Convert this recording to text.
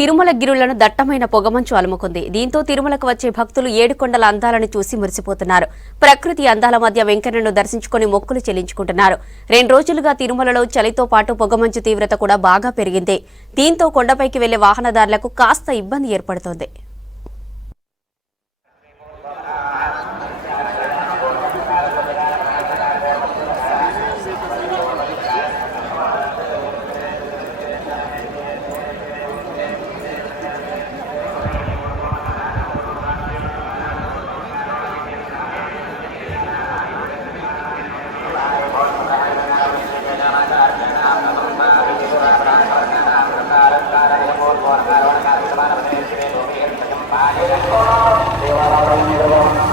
తిరుమల గిరులను దట్టమైన పొగమంచు అలుముకుంది. దీంతో తిరుమలకు వచ్చే భక్తులు ఏడుకొండల అందాలను చూసి మురిసిపోతున్నారు. ప్రకృతి అందాల మధ్య వెంకన్నను దర్శించుకుని మొక్కులు చెల్లించుకుంటున్నారు. 2 రోజులుగా తిరుమలలో చలితో పాటు పొగమంచు తీవ్రత కూడా బాగా పెరిగింది. దీంతో కొండపైకి వెళ్లే వాహనదారులకు కాస్త ఇబ్బంది ఏర్పడుతోంది. దేవాలయం